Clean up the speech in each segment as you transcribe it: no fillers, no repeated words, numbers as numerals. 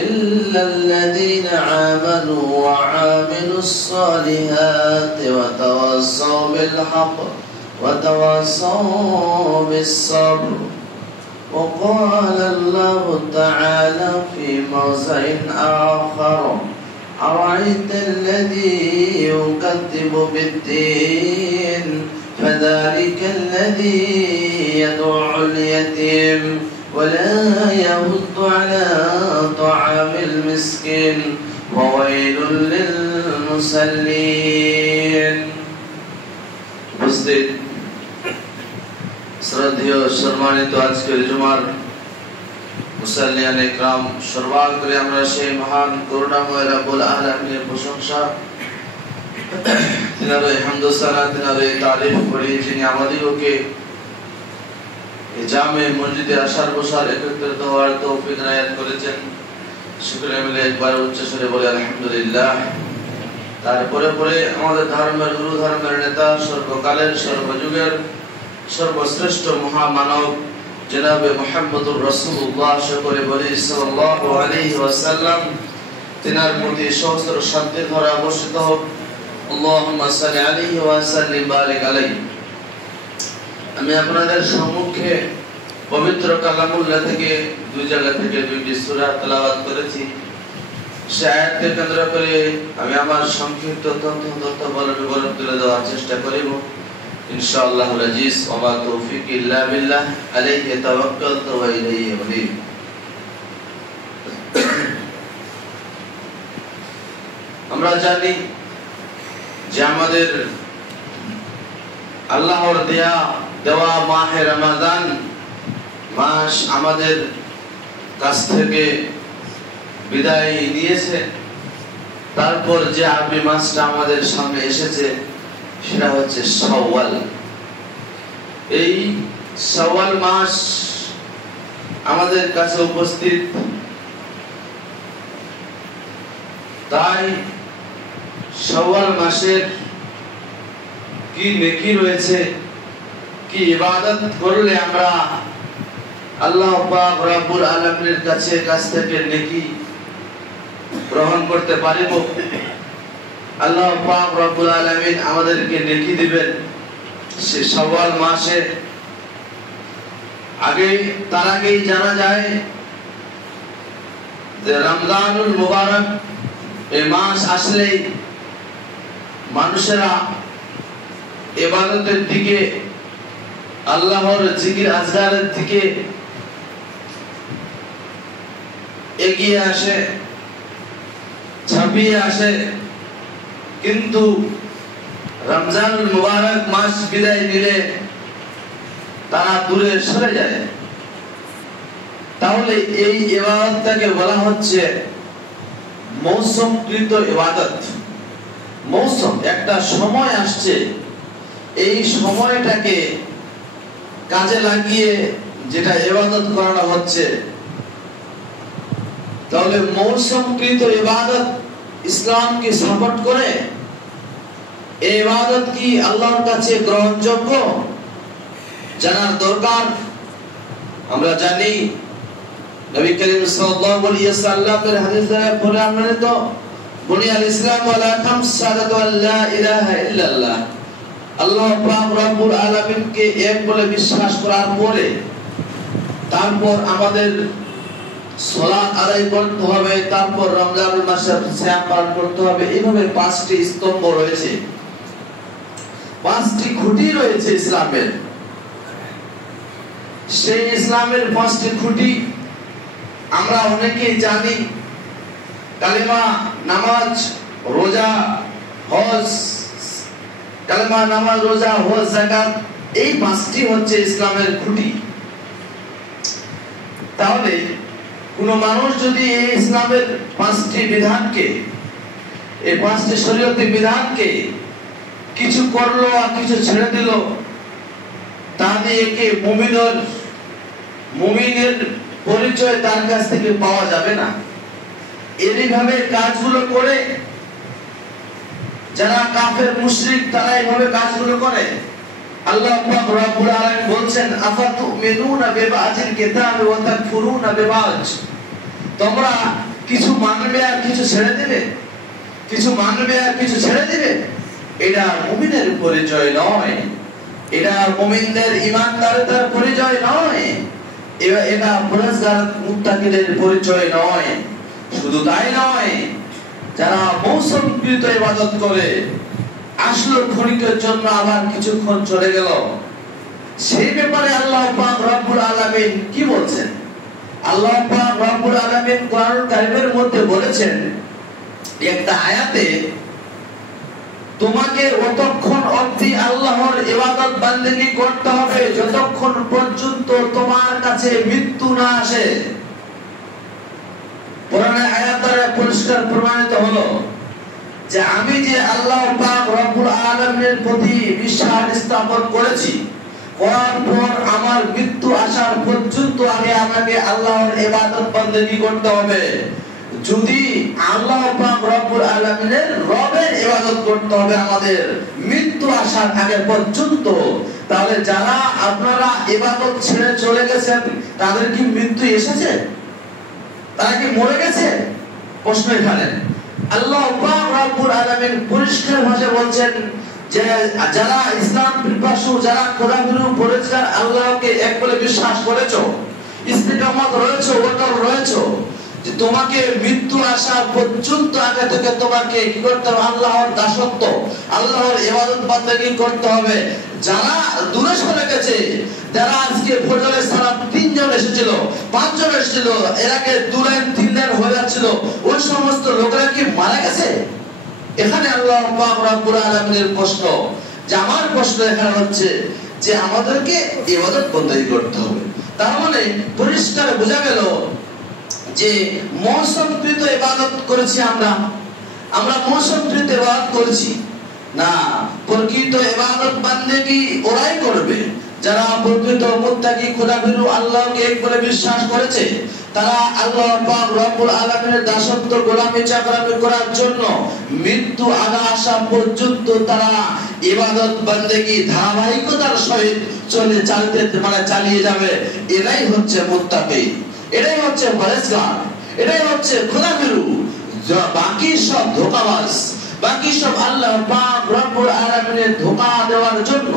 إلا الذين آمنوا وعملوا الصالحات وتواصوا بالحق وتواصوا بالصبر. وقال الله تعالى في موضع آخر: أرأيت الذي يكذب بالدين فذلك الذي يدع اليتيم ولا يحض على طعام المسكين وويل للمصلين. উপস্থিত শ্রদ্ধেয় সম্মানিত আজকের জুমার মুসাল্লিয়ান ইকরাম, সর্বাগ্রে আমরা সেই মহান করুণাময় রব্বুল আলামিনের প্রশংসা, তিনারই হামদ ও সালাত, তিনারই তারিফ করি যিনি আমাদেরকে এই জামে মসজিদে আসার বসার একত্রিত হওয়ার তৌফিক এনায়েত করেছেন। শুকরিয়া মিলে একবার উচ্চ স্বরে বলি আলহামদুলিল্লাহ। তারপরে পরে আমাদের ধর্মের গুরু, ধর্মের নেতা, সর্বকালের সর্বযুগের সর্বশ্রেষ্ঠ মহামানব জনাবে মুহাম্মদুর রাসূলুল্লাহ সকলে বলি সাল্লাল্লাহু আলাইহি ওয়াসাল্লাম, তিনার প্রতি সহস্র শান্তির ধারা বর্ষিত হোক। আল্লাহুম্মা সাল্লি আলাইহি ওয়া সাল্লিম বারিক আলাইহি। আমি আপনাদের সম্মুখে পবিত্র কালামুল্লাহ থেকে দুই জায়গা থেকে দুইটি সূরা তেলাওয়াত করেছি। সে আয়াতকে কেন্দ্র করে আমি আমার সংক্ষিপ্ত বিবরণ তুলে দেওয়ার চেষ্টা করিব ইনশাআল্লাহুল আজিজ। ওয়া মা তৌফিক ইল্লা বিল্লাহ, আলাইহি তাওয়াক্কালতু ওয়া ইলাইহি উনীব। আমরা জানি যে আমাদের আল্লাহর দেওয়া মাহে রমাদান মাস আমাদের কাছ থেকে বিদায় নিয়েছে। তারপর যে আরবি মাসটা আমাদের সামনে এসেছে সেটা হচ্ছে শাওয়াল। এই শাওয়াল মাস আমাদের কাছে উপস্থিত, তাই শাওয়াল মাসের কি নেকি রয়েছে, কি ইবাদত করলে আমরা আল্লাহ পাক রব্বুল আলামিনের কাছ থেকে নেকি গ্রহণ করতে পারিব, আল্লাহ পাক রব্বুল আলামিন আমাদেরকে নেকি দিবেন সে শাওয়াল মাসে। তার আগেই জানা যায় যে রমজানুল মুবারক এই মাস আসলেই মানুষেরা ইবাদতের দিকে, আল্লাহর জিকির আজকারের দিকে এগিয়ে আসে, ঝাঁপিয়ে আসে। কিন্তু রমজানুল মুবারক মাস বিদায় নিলে তারা দূরে সরে যায়। তাহলে এই ইবাদতটাকে বলা হচ্ছে মৌসমকৃত ইবাদত। মৌসম, একটা সময় আসছে, এই সময়টাকে কাজে লাগিয়ে যেটা ইবাদত করানো হচ্ছে, তাহলে মৌসমকৃত ইবাদত ইসলামকে সাপোর্ট করে। এই ইবাদত কি আল্লাহর কাছে গ্রহণযোগ্য জানার দরকার। আমরা জানি নবী করিম সাল্লাল্লাহু আলাইহি ওয়াসাল্লামের হাদিসে পড়ে আমরা তো বুনিয়াল ইসলাম ওয়ালা খামস শাহাদাতু আল্লা ইলাহা ইল্লাল্লাহ, আল্লাহ পাক রব্বুল আলামিনকে এক বলে বিশ্বাস করার পরে তারপর আমাদের সালাত আদায় করতে হবে, তারপর রমজানুল মাসের সিয়াম পালন করতে হবে। এইভাবে পাঁচটি স্তম্ভ রয়েছে, পাঁচটি খুঁটি রয়েছে ইসলামের। সেই ইসলামের পাঁচটি খুঁটি আমরা অনেকেই জানি। কালেমা, নামাজ, রোজা, হজ, কালেমা, নামাজ, রোজা, হজ, যাকাত, এই পাঁচটি হচ্ছে ইসলামের খুঁটি। তাহলে কোন মানুষ যদি এই ইসলামের পাঁচটি বিধানকে, এই পাঁচটি শরীয়তের বিধানকে কিছু করলো আর কিছু ছেড়ে দিল, তাহলে একে মুমিনের পরিচয় তার কাছ থেকে পাওয়া যাবে না। এইভাবে কাজগুলো করে যারা কাফের মুশরিক তারা এইভাবে কাজগুলো করে। আল্লাহ পাক রব্বুল আলামিন বলছেন আফাতুমিনুনা বিবাজিল কিতাব ওয়া তাকফুরুনা বিবাজ, তোমরা কিছু মানবে আর কিছু ছেড়ে দিবে, কিছু মানবে আর কিছু ছেড়ে দিবে। এটা মুমিনের পরিচয় নয়, এটা মুমিনদের ঈমানদারতার পরিচয় নয়, এটা পরহেজগার মুত্তাকিদের পরিচয় নয়। শুধু তাই নয়, যারা মৌসুমকৃত ইবাদত করে আসলো ক্ষণিকের জন্য আবার কিছুক্ষণ চলে গেল, সেই ব্যাপারে আল্লাহ পাক রব্বুল আলামিন কি বলছেন? আল্লাহ পাক রব্বুল আলামিন কোরআনুল কারীমের মধ্যে বলেছেন একটা আয়াতে, তোমাকে অতক্ষণ অবধি আল্লাহর ইবাদত বান্দেগি করতে হবে যতক্ষণ পর্যন্ত তোমার কাছে মৃত্যু না আসে। কোরআনের আয়াত দ্বারা পরিষ্কার প্রমাণিত হলো যে আমি যে আল্লাহ পাক রব্বুল আলামিনের প্রতি বিশ্বাস স্থাপন করেছি, করার পর আমার মৃত্যু আসার পর্যন্ত আগে আমাকে আল্লাহর ইবাদত বান্দেগি করতে হবে। যদি আল্লাহ পাক রব্বুল আলামিনের রবের ইবাদত করতে হবে আমাদের মৃত্যু আসার আগে পর্যন্ত, তাহলে যারা আপনারা ইবাদত ছেড়ে চলে গেছেন তাদের কি মৃত্যু এসেছে? তারা কি মরে গেছে? প্রশ্ন এখানে। আল্লাহ পাক রব্বুল আলামিন পরিষ্কার ভাষায় বলছেন যে যারা ইসলাম পিপাসু, যারা খোদাভীরু পরহেজগার আল্লাহকে এক বলে বিশ্বাস করেছো, ইস্তিকামত রয়েছে, অটল রয়েছে, যে তোমাকে মৃত্যু আসা পর্যন্ত আগে থেকে তোমাকে কি করতে হবে? আল্লাহর দাসত্ব, আল্লাহর ইবাদত বান্দেগি করতে হবে। যারা দূরে সরে গেছে, যারা আজকে ফজরের সালাত 3 জন এসেছিল, 5 জন এসেছিল, এর আগে 2 দিন 3 দিন হয়ে যাচ্ছিল, ওই সমস্ত লোকেরা কি মারা গেছে? এখানে আল্লাহ পাক রব্বুল আলামিনের প্রশ্ন, যে আমার প্রশ্ন এখানে হচ্ছে যে আমাদেরকে ইবাদত বান্দেগি করতে হবে। তার মানে পরিষ্কার বোঝা গেল যে মৌসুমকৃত ইবাদত করেছি আমরা মৌসুমকৃত ইবাদত করেছি না। প্রকৃত ইবাদত বান্দেগি ওরাই করবে যারা প্রকৃত মুত্তাকি খোদাভীরু আল্লাহকে এক বলে বিশ্বাস করেছে। তারা আল্লাহ পাক রব্বুল আলামিনের দাসত্ব, গোলামি, চাকরামি করার জন্য মৃত্যু আগে আসা পর্যন্ত তারা ইবাদত বান্দেগি ধারাবাহিকতার সহিত চালিয়ে যাবে। এরাই হচ্ছে মুত্তাকি, এটাই হচ্ছে পরহেজগার, এটাই হচ্ছে খোদাভীরু। বাকি সব ধোঁকাবাজ, বাকি সব আল্লাহ পাক রব্বুল আলামিনের ধোঁকা দেওয়ার জন্য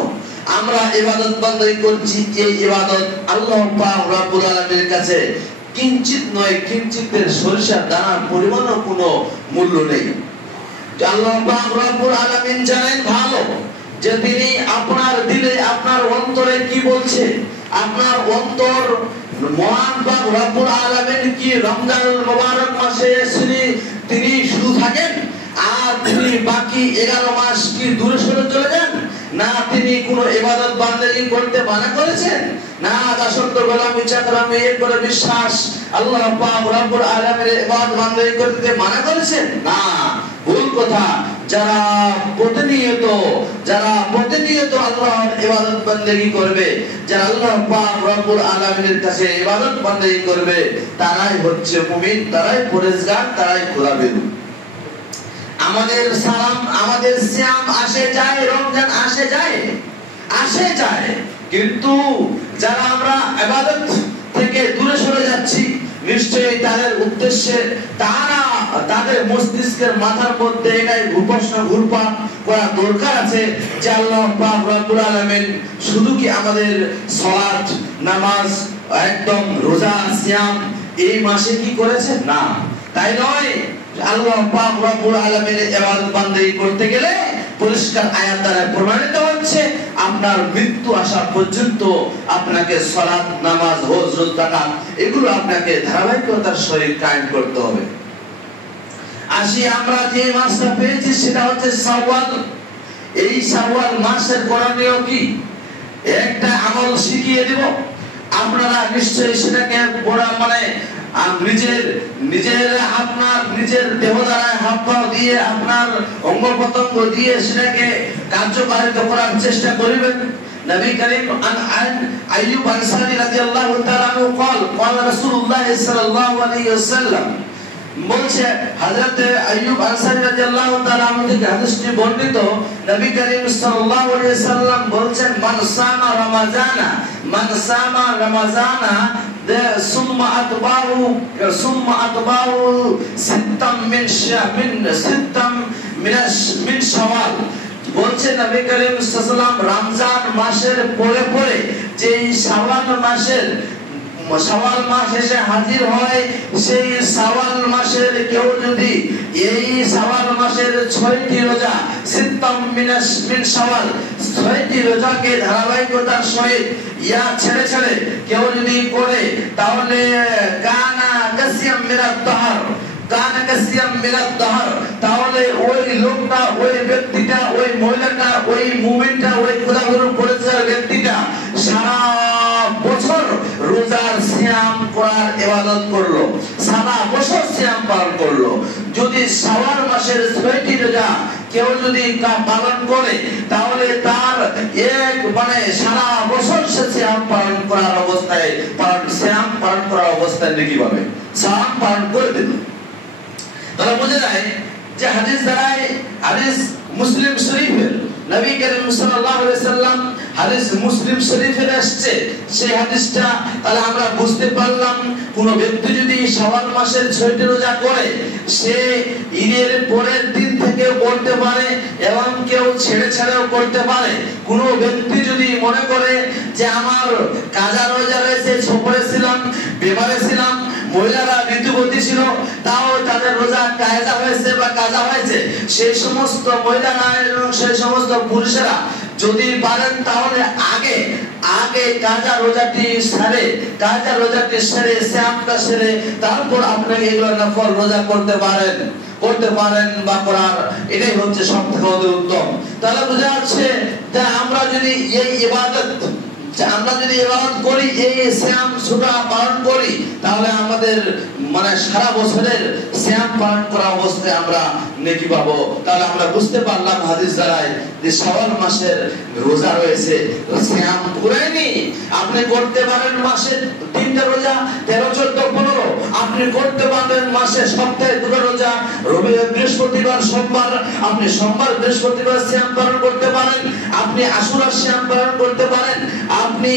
আমরা ইবাদত বান্দেগি করছি। এই ইবাদত আল্লাহ পাক রব্বুল আলামিনের কাছে কিঞ্চিত নয়, কিঞ্চিতের সরিষার দানার পরিমাণও কোনো মূল্য নেই। আল্লাহ পাক রব্বুল আলামিন জানেন ভালো যে তিনি আপনার দিলে, আপনার অন্তরে কি বলছে। আপনার অন্তর মহান পাক রব্বুল আলামিন কি রমজানুল মুবারক মাসে তিনি শুধু থাকেন আর তিনি বাকি 11 মাস কি দূরে সরে চলে যান? না, তিনি কোন ইবাদত বান্দেগি করতে মানা করেছেন? না, দাসত্ব, গোলামি, চাকরামি এক করে বিশ্বাস আল্লাহ পাক রব্বুল আলামিনের ইবাদত বান্দেগি করতে মানা করেছেন? না, ভুল কথা। যারা প্রতিনিয়ত আল্লাহর ইবাদত বান্দেগি করবে, যারা আল্লাহ পাক রব্বুল আলামিনের কাছে ইবাদত বান্দেগি করবে, তারাই হচ্ছে মুমিন, তারাই পরহেজগার, তারাই খোদাভীরু। আমাদের সালাম, আমাদের সিয়াম আসে যায়, রমজান আসে যায়, কিন্তু যারা আমরা ইবাদত থেকে দূরে সরে যাচ্ছি, নিশ্চয়ই তাদের উদ্দেশ্যে তাদের মস্তিষ্কের মাথার মধ্যে এটাই প্রশ্ন ঘুরপাক করা দরকার আছে যে আল্লাহ পাক রব্বুল আলামিন শুধু কি আমাদের সালাত, নামাজ, একদম রোজা, সিয়াম এই মাসে কি করেছেন? না, তাই নয়। আল্লাহ পাক রব্বুল আলামিনের ইবাদত বান্দেগি করতে গেলে পরিষ্কার আয়াত দ্বারা প্রমাণিত হচ্ছে আপনার মৃত্যু আসা পর্যন্ত আপনাকে সালাত, নামাজ, হজ, রোজা, যাকাত এগুলো আপনাকে ধারাবাহিকতার সহিত কায়েম করতে হবে। আসি আমরা যে মাসটা পেয়েছি সেটা হচ্ছে শাওয়াল। এই শাওয়াল মাসের করণীয় কি? একটা আমল শিখিয়ে দেব, আপনারা নিশ্চয়ই সেটাকে নিজের দেহ দ্বারা হাত পা দিয়ে, আপনার অঙ্গ প্রত্যঙ্গ দিয়ে সেটাকে কার্যকারিত করার চেষ্টা করবেন। নবী করিম আইয়ুব আনসারী রাদিয়াল্লাহু তাআলা আনহু قال রাসূলুল্লাহ সাল্লাল্লাহু আলাইহি ওয়াসাল্লাম বলছে, হযরত আইয়ুব আনসারী রাদিয়াল্লাহু তাআলা আনহু থেকে হাদিসটি বর্ণিত, নবী করিম সাল্লাল্লাহু আলাইহি ওয়াসাল্লাম বলছেন, মান সামা রমাজানা সুম্মা আতবাউ সিত্তাম মিন শাওয়াল। বলছেন নবী করিম সাল্লাল্লাহু আলাইহি ওয়াসাল্লাম রমজান মাসের পরে যে শাওয়াল মাস এসে হাজির হয়, সেই শাওয়াল মাসের কেউ যদি এই শাওয়াল মাসের 6টি রোজা সিত্তাম মিন শাওয়াল 6টি রোজাকে ধারাবাহিকতার সহিত ছেড়ে কেউ যদি করে, তাহলে কানা কাসিয়াম মিনাত দাহর, তাহলে ওই লোকটা, ওই ব্যক্তিটা, ওই মহিলাটা, ওই মুমিনটা, ওই খোদাগুরু করেছে ব্যক্তিটা সারা বছর রোজার সিয়াম করার ইবাদত করলো, সারা বছর সিয়াম পালন করলো। যদি শাওয়াল মাসের 6টি রোজা কেউ যদি পালন করে, তাহলে তার সারা বছর সে সিয়াম পালন করার অবস্থায় নাকি পাবে, সিয়াম পালন করে দিল। তারা বোঝা যায় যে হাদিস দ্বারাই, হাদিস মুসলিম শরীফের, নবী করিম সাল্লাল্লাহু আলাইহি ওয়াসাল্লাম হাদিস মুসলিম শরীফের আসছে, সেই হাদিসটা তাহলে আমরা বুঝতে পারলাম কোন ব্যক্তি যদি শাওয়াল মাসের 6টি রোজা করে, সে ঈদের পরের দিন থেকে করতে পারে এবং কেউ ছেড়েও করতে পারে। কোন ব্যক্তি যদি মনে করে যে আমার কাজা রোজা রয়েছে, সফরে ছিলাম, বেমারে ছিলাম, মহিলারা ঋতুবতী ছিল, তাও তাদের রোজা কায়দা হয়েছে বা কাজা হয়েছে, সেই সমস্ত মহিলারা এবং সেই সমস্ত পুরুষেরা যদি পারেন, তাহলে আগে কাজা রোজাটি সেরে সিয়ামটা সেরে তারপর আপনাকে এগুলো নফল রোজা করতে পারেন বা করার, এটাই হচ্ছে সবথেকে উত্তম। তাহলে বোঝা যাচ্ছে যে আমরা যদি এই ইবাদত করি, এই সিয়াম সুরা পালন করি, তাহলে আমাদের সারা বছরের সিয়াম পালন করা অবস্থায় আমরা নেকি পাবো। তাহলে আমরা বুঝতে পারলাম হাদিস দ্বারাই যে শাওয়াল মাসের রোজা রয়েছে, সিয়াম পুরায়নি। আপনি করতে পারেন মাসে 3টা রোজা, 13, 14, 15। আপনি করতে পারেন মাসে সপ্তাহে 2টা রোজা, রবিবার, বৃহস্পতিবার, সোমবার। আপনি সোমবার, বৃহস্পতিবার সিয়াম পালন করতে পারেন। আপনি আশুরার সিয়াম পালন করতে পারেন। আপনি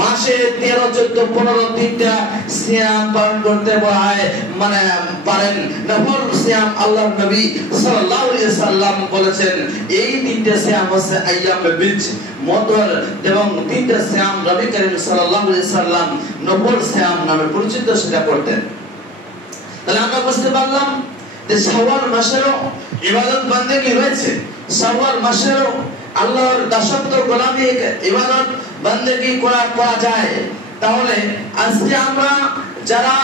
মাসে 13, 14, 15 3টা সিয়াম পালন করতে পারেন। নফল সিয়াম আল্লাহর নবী সাল্লাল্লাহু আলাইহি ওয়াসাল্লাম বলেছেন, এই 3টা সিয়াম হচ্ছে আইয়ামুল বীজ, মতর, এবং 3টা সিয়াম নবী করিম সাল্লাল্লাহু আলাইহি ওয়াসাল্লাম নফল সিয়াম নামে পরিচিত, সেটা করতেন। তাহলে আমরা বুঝতে পারলাম যে শাওয়াল মাসেরও ইবাদত বান্দেগী রয়েছে, শাওয়াল মাসেরও আল্লাহর দাসত্ব গোলামি ইবাদত বান্দেগী করা যায়। তাহলে আজকে আমরা যারা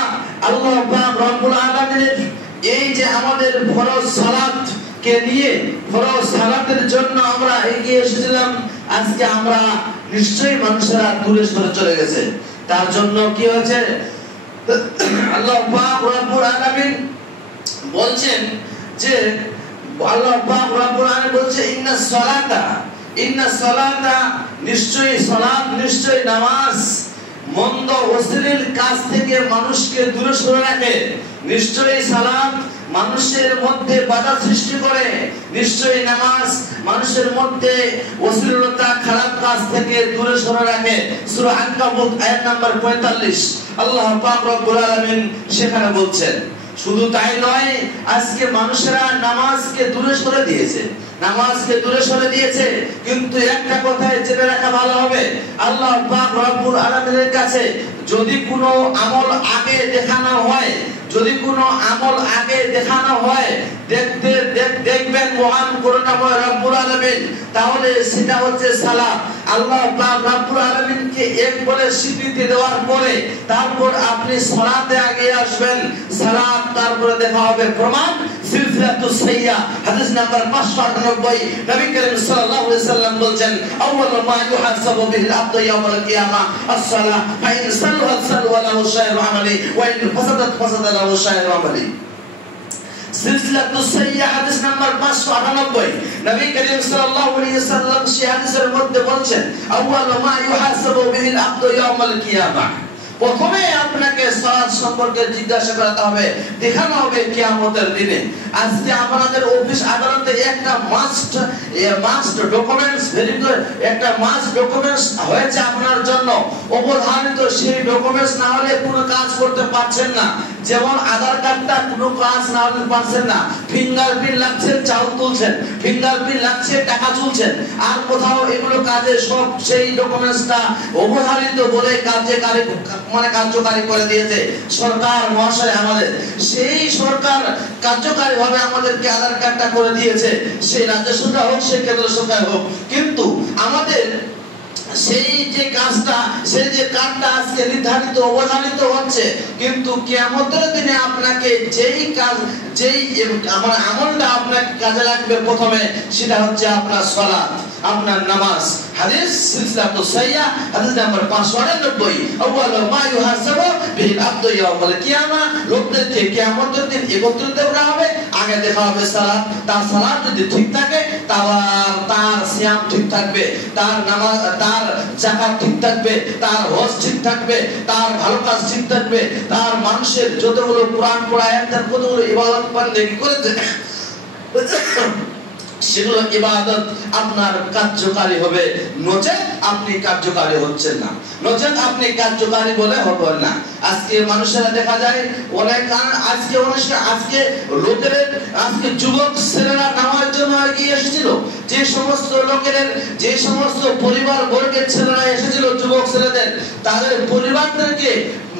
আল্লাহ পাক রব্বুল আলামিনের এই যে আমাদের ফরজ সালাতকে নিয়ে, ফরজ সালাতের জন্য আমরা এগিয়ে এসেছিলাম, আজকে আমরা নিশ্চয়ই মানুষেরা দূরে সরে চলে গেছে। তার জন্য কি হয়েছে, আল্লাহ পাক রব্বুল আলামিন বলছেন যে, আল্লাহ পাক রব্বুল আলামিন বলছে ইন্না সালাতা নিশ্চয়ই সালাত, নিশ্চয়ই নামাজ মন্দ অশ্লীল কাজ থেকে মানুষকে দূরে সরে রাখে। নিশ্চয়ই সালাত মানুষের মধ্যে বাধা সৃষ্টি করে। নিশ্চয়ই নামাজ মানুষের মধ্যে অশ্লীলতা, খারাপ কাজ থেকে দূরে সরে রাখে। সূরা আনকাবুত আয়াত নাম্বার 45 আল্লাহ পাক রব্বুল আলামিন সেখানে বলছেন। শুধু তাই নয়, আজকে মানুষেরা নামাজকে দূরে সরে দিয়েছে, কিন্তু একটা কথাই জেনে রাখা ভালো হবে, আল্লাহ পাক রব্বুল আলামিনের কাছে যদি কোনো আমল আগে দেখানো হয়, দেখবেন মহান করুণাময় রব্বুল আলামিন, তাহলে সেটা হচ্ছে সালাত। আল্লাহ পাক রব্বুল আলামিনকে এক বলে স্বীকৃতি দেওয়ার পরে তারপর আপনি সালাতে আগে আসবেন, সালাত তারপরে দেখা হবে। প্রমাণ সিলসিলাতুস সাইয়্যা হাদিস নাম্বার 598, নবী করিম সাল্লাল্লাহু আলাইহি ওয়াসাল্লাম বলেন, আউয়ালু মা ইউহাসাবু বিহিল আবদু ইয়াওমাল কিয়ামাহ আস-সালাহ, ফাইন সাল্লাত সাল্লা লাহু শাইরু আমালি ওয়া ইন ফাসাদাত ফাসাদা লাহু শাইরু আমালি। সিলসিলাতুস সাইয়্যা হাদিস নাম্বার 598, নবী করিম সাল্লাল্লাহু আলাইহি ওয়াসাল্লাম সেই হাদিসের মধ্যে বলেন, আউয়ালু মা ইউহাসাবু বিহিল আবদু ইয়াওমাল কিয়ামাহ, প্রথমে আপনাকে সালাত সম্পর্কে জিজ্ঞাসা করা হবে, দেখানো হবে কিয়ামতের দিনে। আজকে আমাদের অফিস আদালতে একটা মাস্ট ডকুমেন্টস একটা মাস্ট ডকুমেন্টস হয়েছে আপনার জন্য অবধারিত। সেই ডকুমেন্টস না হলে কোনো কাজ করতে পারছেন না। যেমন আধার কার্ডটা কোনো কাজ না হলে পারছেন না, ফিঙ্গারপ্রিন্ট লাগছে চাউল তুলছেন, ফিঙ্গারপ্রিন্ট লাগছে টাকা তুলছেন, আর কোথাও এগুলো কাজে সব সেই ডকুমেন্টসটা অবধারিত বলে কার্যকারী করে দিয়েছে সরকার মহাশয় আমাদের। সেই সরকার কার্যকারী ভাবে আমাদেরকে আধার কার্ডটা করে দিয়েছে, সেই রাজ্য সরকার হোক সেই কেন্দ্র সরকার হোক। কিন্তু আমাদের সেই যে কাজটা, সেই যে কাজটা আজকে নির্ধারিত অবধারিত হচ্ছে, কিন্তু কিয়ামতের দিনে আপনাকে যেই আমলটা আপনার কাজে লাগবে প্রথমে, সেটা হচ্ছে আপনার সালাত, আপনার নামাজ। হাদিস সিলসিলাতুস সাহিহা হাদিস নাম্বার 598, আউয়ালু মা ইউহাসাবু বিল আবদু ইয়াউমাল কিয়ামা। লোকদেরকে কিয়ামতের দিন একত্রিত করা হবে, আগে দেখা হবে সালাত। তার সালাত যদি ঠিক থাকে তার সিয়াম ঠিক থাকবে, তার নামাজ, তার যাকাত ঠিক থাকবে, তার হজ ঠিক থাকবে, তার ভালো কাজ ঠিক থাকবে, তার মানুষের যতগুলো কোরআন পড়া আয়াতের কতগুলো ইবাদত বান্দেগি করেছে সেগুলো ইবাদত আপনার কার্যকারী হবে। নচেত আপনি কার্যকারী হচ্ছেন না, নচেত আপনি কার্যকারী বলে হবেন না। আজকে মানুষেরা দেখা যায় আজকে যুবক ছেলেরা নামার জন্য এগিয়ে এসেছিল। যে সমস্ত পরিবার বর্গের ছেলেরা এসেছিল, যুবক ছেলেদের, তাদের পরিবারদেরকে,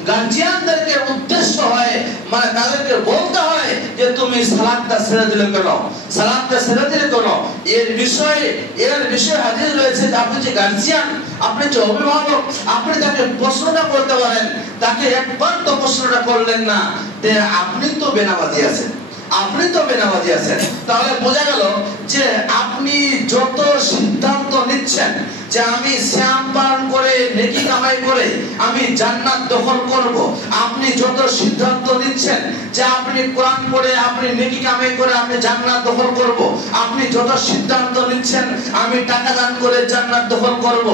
গার্জিয়ানদেরকে উদ্দেশ্য হয়, তাদেরকে বলতে হয় যে তুমি সালাতটা ছেড়ে দিলে কেন, সালাতটা ছেড়ে দিলে কেন। এর বিষয়ে হাদিস রয়েছে যে আপনি যে গার্জিয়ান, আপনি যে অভিভাবক, আপনি তাকে প্রশ্নটা করতে পারেন। তাকে একবার তো প্রশ্নটা করলেন না, আপনি তো বেনামাজি আছেন, তাহলে বোঝা গেল যে আপনি যত সিদ্ধান্ত নিচ্ছেন যে আমি সিয়াম পালন করে নেকি কামাই করে আমি জান্নাত দখল করব, আপনি যত সিদ্ধান্ত নিচ্ছেন যে আপনি কোরআন পড়ে আপনি নেকি কামাই করে আমি জান্নাত দখল করব, আপনি যত সিদ্ধান্ত নিচ্ছেন আমি টাকা দান করে জান্নাত দখল করব,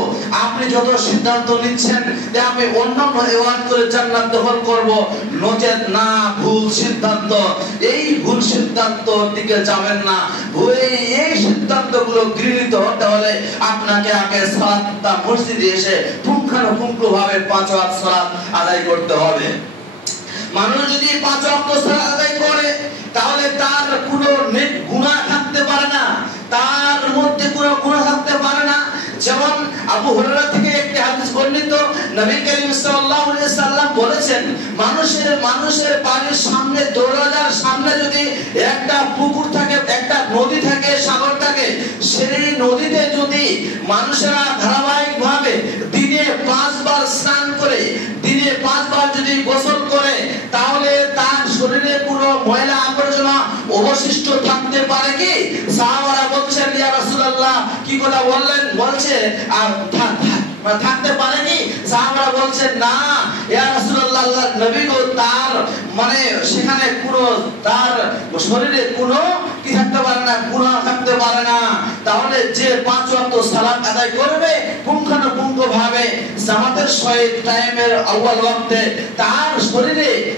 আপনি যত সিদ্ধান্ত নিচ্ছেন যে আমি অন্যান্য ইবাদত করে জান্নাত দখল করব, নচেত না, ভুল সিদ্ধান্ত। এই ভুল সিদ্ধান্ত দিকে যাবেন না। এই সিদ্ধান্তগুলো গৃহীত হতে হলে আপনাকে আগে সালাতটা মসজিদে এসে পুঙ্খানুপুঙ্খভাবে 5 ওয়াক্ত সালাত আদায় করতে হবে। মানুষ যদি 5 ওয়াক্ত সালাত আদায় করে তাহলে তার কোনো গুনাহ থাকতে পারে না, তার মধ্যে কোনো গুনাহ থাকতে পারে না। যেমন আবু হুরায়রা থেকে একটি হাদিস বর্ণিত, নবী করিম সাল্লাল্লাহু আলাইহি ওয়াসাল্লাম বলেছেন, মানুষের বাড়ির সামনে, দরজার সামনে যদি একটা পুকুর থাকে, একটা নদী থাকে, সাগর থাকে, সেই নদীতে যদি মানুষেরা ধারাবাহিকভাবে দিনে 5 বার স্নান করে, দিনে 5 বার যদি গোসল করে, তাহলে তার শরীরে কোনো ময়লা আবর্জনা অবশিষ্ট থাকতে পারে কি? সাহাবারা বলছেন, ইয়া রাসূলুল্লাহ, কি কথা বললেন? বলছে থাকতে পারে কি? সাহাবারা বলছেন, না ইয়া রাসূলুল্লাহ, আল্লাহর নবী গো, তার সেখানে কোনো তার শরীরে কোনো কি থাকতে পারে না, গুনাহ থাকতে পারে না। তাহলে যে 5 ওয়াক্ত সালাত আদায় করবে পুঙ্খানুপুঙ্খভাবে জামাতের সহিত টাইমের আউয়াল ওয়াক্তে,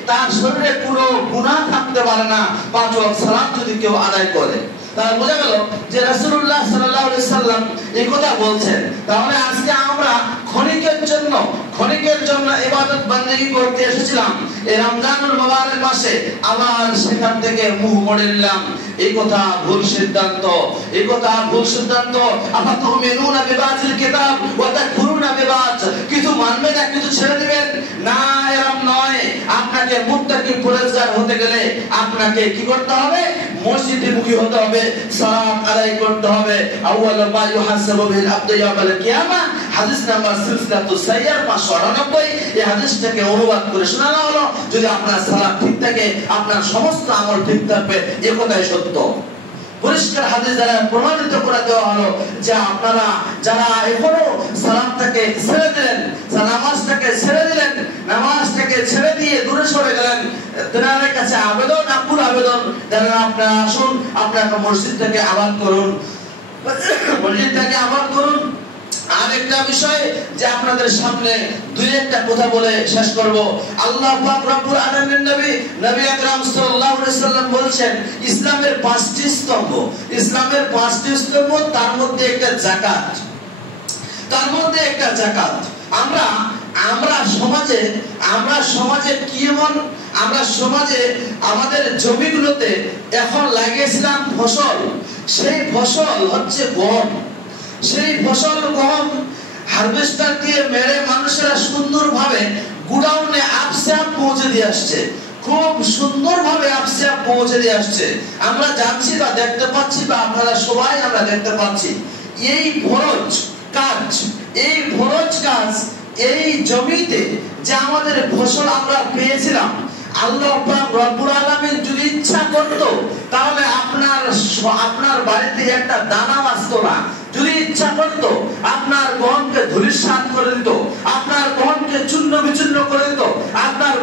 তার শরীরে কোনো গুনাহ থাকতে পারে না 5 ওয়াক্ত সালাত যদি কেউ আদায় করে। তাহলে বোঝা গেল যে রাসূলুল্লাহ সাল্লাল্লাহু আলাইহি সাল্লাম এই কথা বলছেন। তাহলে আজকে আমরা ক্ষণিকের জন্য ইবাদত বান্দেগি করতে এসেছিলাম এই রমজানুল মুবারক মাসে, আবার সেখান থেকে মুখ মোড়ে নিলাম। এই কথা ভুল সিদ্ধান্ত। আফাতুমিনুনা বিবাযিল কিতাব ওয়া তাকফুরুনা বিবায। কিছু মানবেন না, কিছু ছেড়ে দিবেন না, এরকম নয়। আপনাকে মুত্তাকি পরেজগার হতে গেলে আপনাকে কি করতে হবে? মসজিদে মুখী হতে হবে, সালাত আদায় করতে হবে। আউয়ালু মা ইউহাসাবু বিল আবদু ইয়াউমাল কিয়ামা, হাদিস নাম্বার সিলসিলাতুস সাহিহা 598। এই হাদিসটাকে অনুবাদ করে শোনানো হলো, যদি আপনার সালাত ঠিক থাকে আপনার সমস্ত আমল ঠিক থাকবে। এই কথাই সত্য। পরিষ্কার হাদিস দ্বারা প্রমাণিত করে দেওয়া হলো যে আপনারা যারা এখনো সালাতটাকে ছেড়ে দিলেন, নামাজটাকে ছেড়ে দিলেন, নামাজটাকে ছেড়ে দিয়ে দূরে সরে গেলেন, তাদের কাছে আবেদন, আকুল আবেদন, যারা আপনারা আসুন, আপনারা মসজিদটাকে আবাদ করুন, আরেকটা বিষয় যে আপনাদের সামনে দুই একটা কথা বলে শেষ করব। আল্লাহ পাক রব্বুল আলামিন নবী আকরাম সাল্লাল্লাহু আলাইহি ওয়াসাল্লাম বলেছেন ইসলামের 5টি স্তম্ভ, ইসলামের 5টি স্তম্ভ, তার মধ্যে একটা যাকাত, তার মধ্যে একটা যাকাত। আমরা সমাজে কি এমন, আমরা সমাজে আমাদের জমিগুলোতে এখন লাগিয়েছিলাম ফসল, সেই ফসল হচ্ছে গম। সেই ফসল গম হারভেস্টার দিয়ে মেরে মানুষেরা সুন্দরভাবে গুডাউনে আপসে আপ পৌঁছে দিয়ে আসছে, খুব সুন্দরভাবে আপসে আপ পৌঁছে দিয়ে আসছে। আমরা জানছি বা দেখতে পাচ্ছি, বা আপনারা সবাই আমরা দেখতে পাচ্ছি। এই ফরজ কাজ এই জমিতে যে আমাদের ফসল আমরা পেয়েছিলাম, আল্লাহ পাক রব্বুল আলামিন যদি ইচ্ছা করত তাহলে আপনার বাড়িতে একটা দানা বাঁচত না। যদি ইচ্ছা করত আপনার গহনকে ধূলিসাৎ করে দিত, আপনার গহনকে চূর্ণ বিচূর্ণ করে দিত, আপনার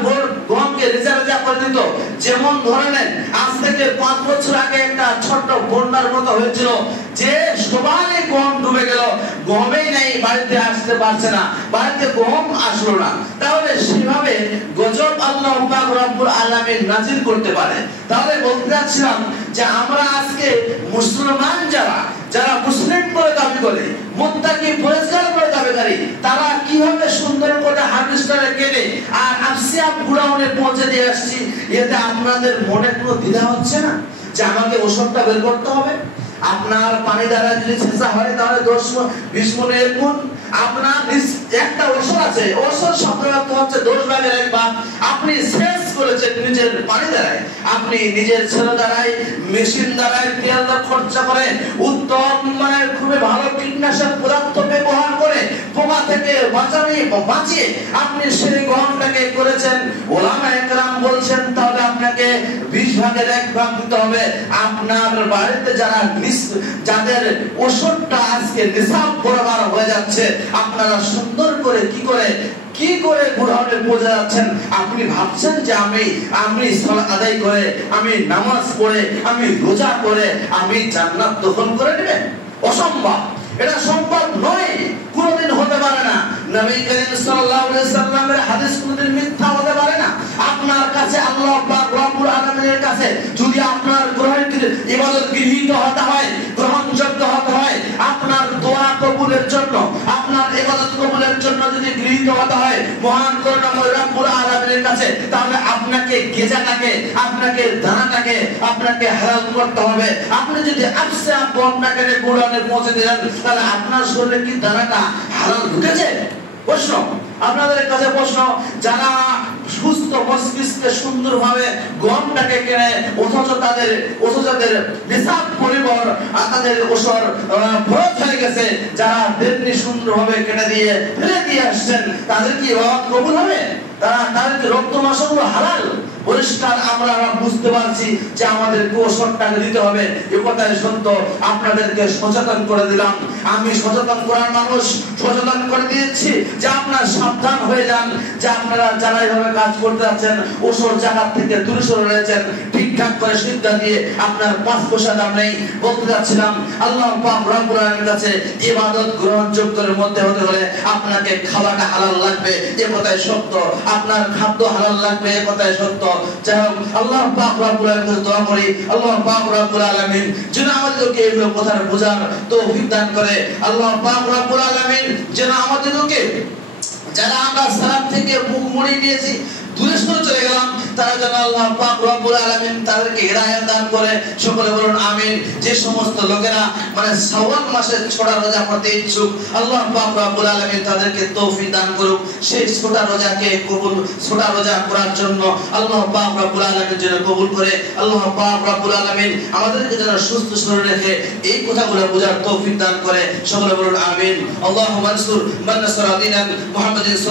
গহনকে রেজা করে দিত। যেমন ধরে নেন আজ থেকে 5 বছর আগে একটা ছোট্ট বন্যার মতো হয়েছিল, যে সবাই গম ডুবে গেল, গমেই নাই, বাড়িতে আসতে পারছে না, বাড়িতে গম আসলো না। তাহলে সেভাবে গজব আল্লাহ পাক রব্বুল আলামিন নাজিল করতে পারে। তাহলে বলতে চাচ্ছিলাম যে আমরা আজকে মুসলমান যারা মুসলিম বলে দাবি করে, মুত্তাকি পরিষ্কার বলে দাবি করে, তারা কিভাবে সুন্দর করে হারভেস্টারে কেনে আর আপসে আপ গুডাউনে পৌঁছে দিয়ে আসছি। এতে আপনাদের মনে কোনো দ্বিধা হচ্ছে না যে আমাকে ওষুধটা বের করতে হবে? আপনার পানি দ্বারা যদি ছেঁচা হয় তাহলে 10-20 মণ 1 মণ। আপনার একটা ওষুধ আছে, ওষুধ শব্দের অর্থ হচ্ছে 10 ভাগের 1 ভাগ। আপনি শেষ করেছেন নিজের পানি দ্বারাই, আপনি নিজের ছেলে দ্বারাই, মেশিন দ্বারাই তেল খরচা করে, উত্তম মানের খুবই ভালো কীটনাশক পদার্থ ব্যবহার করে পোকা থেকে বাঁচিয়ে আপনি সেই গ্রহণটাকে করেছেন। ওলামায়ে কেরাম বলছেন তাহলে আপনাকে 20 ভাগের 1 ভাগ দিতে হবে। আপনার বাড়িতে যাদের ওষুধটা আজকে নিসাব বরাবর হয়ে যাচ্ছে, আপনারা সুন্দর করে কি করে গুডাউনে পৌঁছে যাচ্ছেন। আপনি ভাবছেন যে আমি সালাত আদায় করে, আমি নামাজ পড়ে, আমি রোজা করে আমি জান্নাত দখল করে নেবেন? অসম্ভব, এটা সম্ভব নয়, কোনোদিন হতে পারে না। নবী করিম সাল্লাল্লাহু আলাইহি সাল্লামের হাদিস কোনোদিন মিথ্যা হতে পারে না। আপনার কাছে আল্লাহ পাক রব্বুল আলামিনের কাছে যদি আপনার ইবাদত গৃহীত হতে হয়, গ্রহণযোগ্য হতে হয়, আপনার দোয়া কবুলের জন্য, আপনার ইবাদত কবুলের জন্য যদি গৃহীত হতে হয় মহান করুণাময় রব্বুল আলামিনের কাছে, তাহলে আপনাকে গেজাটাকে, আপনাকে দানাটাকে আপনাকে হালাল করতে হবে। আপনি যদি আপসে আপ গমটাকে গুডাউনে পৌঁছে দেন, তাহলে আপনার শরীরে কি দানাটা হালাল ঢুকেছে? প্রশ্ন আপনাদের কাছে, প্রশ্ন। যারা সুস্থ মস্তিষ্কে সুন্দরভাবে গমটাকে কেনে, অথচ তাদের নিসাব পরিবর তাদের ওসর ফরজ হয়ে গেছে, যারা তেমনি সুন্দরভাবে কেটে দিয়ে ফেলে দিয়ে আসছেন, তাদের কি ইবাদত কবুল হবে? তাদের রক্ত মাংসগুলো হালাল পরিষ্কার। আমরা বুঝতে পারছি যে আমাদেরকে ওষুধটাকে দিতে হবে, এ কথাই সত্য। আপনাদেরকে সচেতন করে দিলাম, আমি সচেতন করার মানুষ, সচেতন করে দিয়েছি যে আপনারা সাবধান হয়ে যান, যে আপনারা যারা এইভাবে কাজ করতে যাচ্ছেন ওষুধ জাকাত থেকে দূরে সরে রয়েছেন, ঠিকঠাক করে সিদ্ধা দিয়ে আপনার 5 পয়সা দাম নেই। বলতে যাচ্ছিলাম আল্লাহ পাক রব্বুল আলামিনের কাছে ইবাদত গ্রহণযোগ্যের মধ্যে হতে হলে আপনাকে খাওয়াটা হালাল লাগবে, এ কথাই সত্য। আপনার খাদ্য হালাল লাগবে, এ কথাই সত্য। যাই হোক, আল্লাহ পাক রব্বুল আলামিনের দোয়া করি আল্লাহ পাক রব্বুল আলামিন যেন আমাদেরকে এই কথা বোঝার তৌফিক দান করে। আল্লাহ পাক রব্বুল আলামিন যেন আমাদেরকে, যারা আমরা সালাত থেকে মুখ মুড়িয়ে নিয়েছি, দূরে সরে চলে গেলাম, তারা যেন আল্লাহ পাক রব্বুল আলামিন তাদেরকে হিদায়াত দান করে। সকলে বলুন আমিন। যে সমস্ত লোকেরা শাওয়াল মাসে ছোট রোজা করতে ইচ্ছুক, আল্লাহ পাক রব্বুল আলামিন তাদেরকে তৌফিক দান করুক। সেই ছোট রোজাকে ছোট রোজা করার জন্য আল্লাহ পাক রব্বুল আলামিন যেন কবুল করে। আল্লাহ পাক রব্বুল আলামিন আমাদেরকে যেন সুস্থ শরীর রেখে এই কথাগুলো বোঝার তৌফিক দান করে। সকলে বলুন আমিন। আল্লাহুম্মা আনসুর মান নাসারা দীনাক মুহাম্মাদিন।